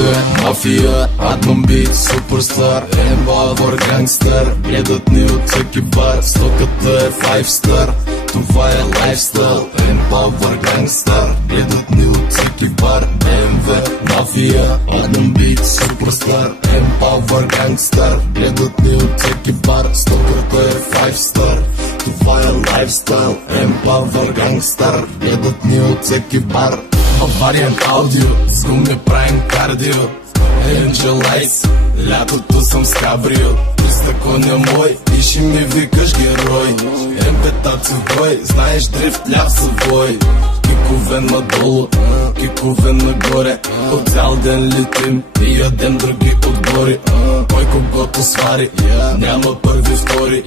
БМВ, мафия, адмон бит, суперстар, Ембавър, гангстър, гледат ни от всеки бар, стоката е 5 star, това е лайфстайл. Ембавър, гангстър, гледат ни от всеки бар, БМВ, мафия, адмон бит, суперстар, Ембавър, гангстър, гледат ни от всеки бар, стоката е 5 star, това е лайфстайл. Ембавър, гангстър, гледат ни от всеки бар. Авариен аудио, с гум не правим кардио. Angel Eyes, лятото съм с кабрио. Иста коня мой и ще ми викаш герой. МП-таци в бой, знаеш дрифт ляв съвой. Кикове надолу, кикове нагоре. По цял ден летим и ядем други отгоре. Кой когото свари, няма първи втори.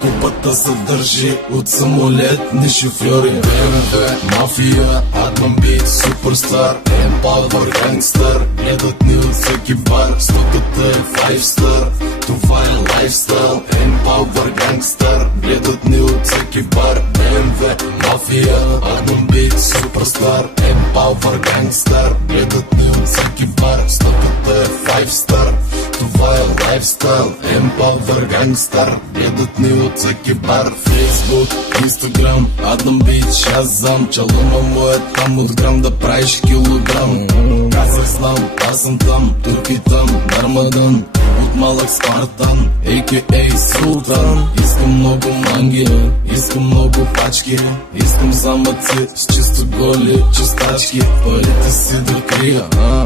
Купата се държи от самолетни шофьори. БМВ, мафия, адмон бит, суперстар, Ембавър, гангстър, гледат ни от всеки бар, стоката е 5 star, това е лайфстайл. Ембавър, гангстър, гледат ни от всеки бар, БМВ, мафия, адмон бит, суперстар, Ембавър, гангстър, гледат ни от всеки бар, стоката е 5 star, това е лайфстайл. Ембавър, гангстър, гледат ни от всеки бар. Фейсбук, Инстаграм, адмон бит, Шазам, чалума му е там от грам да правиш килограм. Казах знам, аз съм там, турки там, Дармадан, от малък Спартан, a.k.a. Султан. Искам много манги, искам много пачки, искам замъци с чисто голи чистачки. Парите си да крия,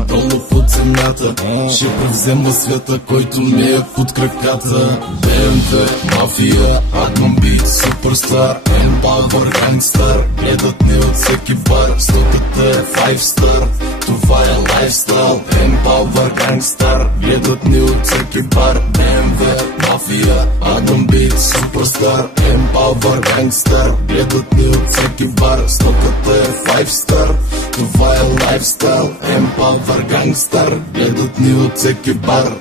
долу под земята, ще превзема света, който ми е под краката. БМВ, мафия, адмон бит, суперстар, Ембавър, гангстър, гледат ни от всеки бар, стоката е 5 star, това е лайфстайл. Ембавър, гангстър, гледат ни от всеки бар, БМВ, мафия, адмон бит, суперстар, Ембавър, гангстър, гледат ни от всеки бар, стоката е 5 star, това е лайфстайл. Ембавър, гангстър, гледат ни от всеки бар.